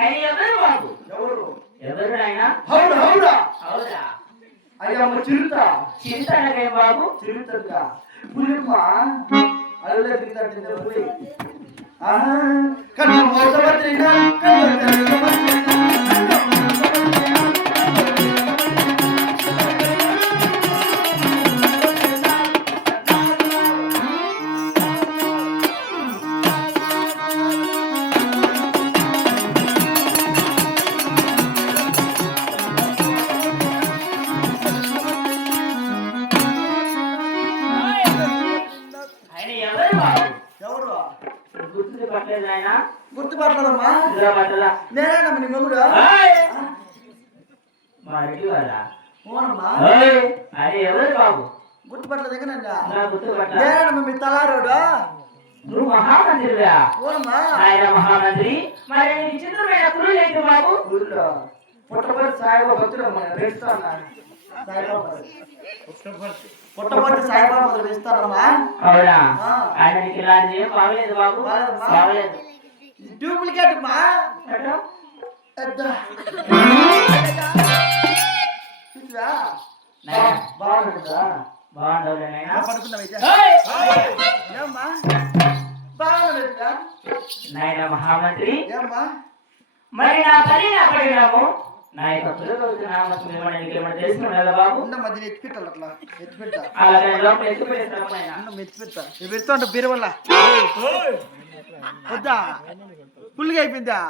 ఆయన ఎవరు బాబు? ఎవరు ఎవరు ఆయన? హౌడా హౌడా అవునా? అయ్యమ్మ చిరుత. చిరుత అనగా బాబు? చిరుతగా పులిమ్మ అల్ల తిరుగుతాడు పులి. ఆహా కన్ను మోసవతినా గుర్తుపట్టలేదమ్మా. నేనేనమ్మా నీ మొగుడు. అది ఎవరు బాబు? గుర్తుపట్టలేదు ఎక్కడన్నా? నేనేనమ్మా మీ తలారోడు. నువ్వు మహామంత్రిరా? ఓనమ్మా ఆయన మహామంత్రి. మరి విచిత్రమైన కురులు ఏంటి బాబు? పుట్టపర్తి సాయిబాబా భక్తుడమ్మా వేస్తాను. పుట్టపర్తి సాయిబాబా వేస్తానమ్మా. అవునా? ఆయనకి ఇలాంటి ఏం బాగలేదు బాబు. బాగలేదు. డూప్లికేట్ మా నాయన మహామంత్రి, మరి నా పని నా పడినాము నా యొక్క తెలుసుకున్నా బాబు. పెడతా బీరవల్ల వద్దా పుల్లిగా అయిపోయిందా?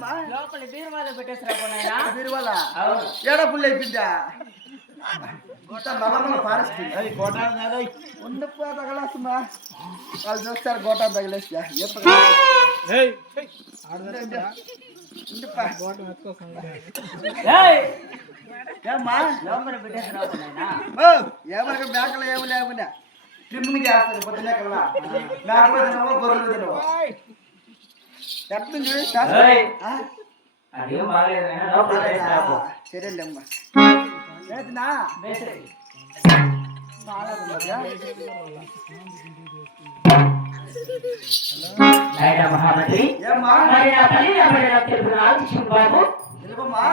మన లోపల బీరువాలో పెట్టేసారా? బీరువాల ఏడా పుల్లి అయిపోయిందా? తగలేస్తున్నా వాళ్ళు చూస్తారు గోటా తగిలేసి ఏమన్నా బ్యాంకులో ఏమి లేకుండా ట్రిమ్మింగ్ చేస్తారు పొద్దునే కల్లా బ్యాంకులో తినవో గొర్రెలు తినవో ఎట్లుంది సరేలేమ్మా ఏదినా మహామంత్రి బాబు తెలుపమ్మా.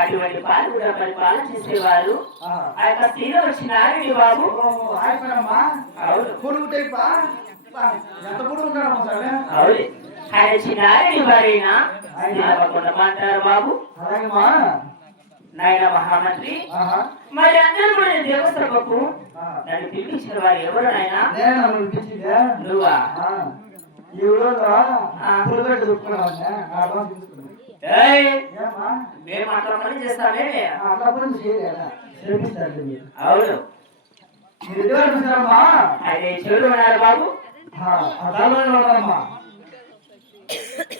అటువంటి పాలు కూడా పరిపాలన చేసేవారు ఆ యొక్క స్త్రీలో వచ్చినారు బాబు. అవును ఆయన చిన్నారెడ్డి వారైనా అంటారు బాబు. నాయన మహామంత్రి, మరి అందరూ కూడా దేవసభకు నన్ను పిలిపించిన వారు ఎవరు నాయన? నువ్వా? మేము అట్లా పని చేస్తామే. అవును అదే చెడు ఉన్నారు బాబు.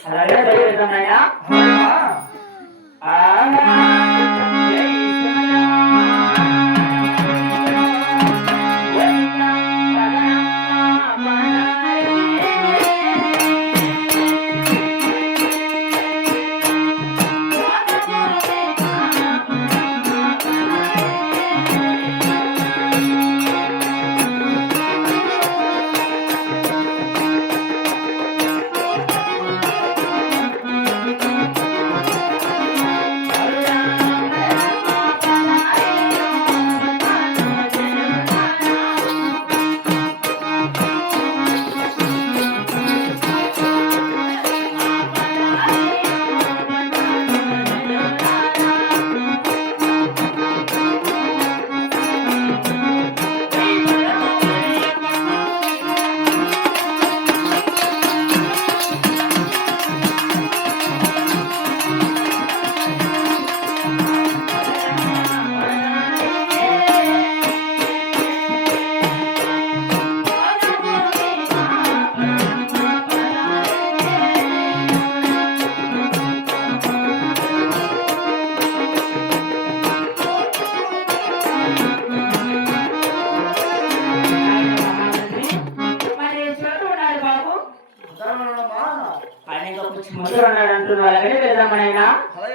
అలాగే బయలుదేరుతున్నాయా?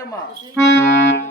రాలేమ్మా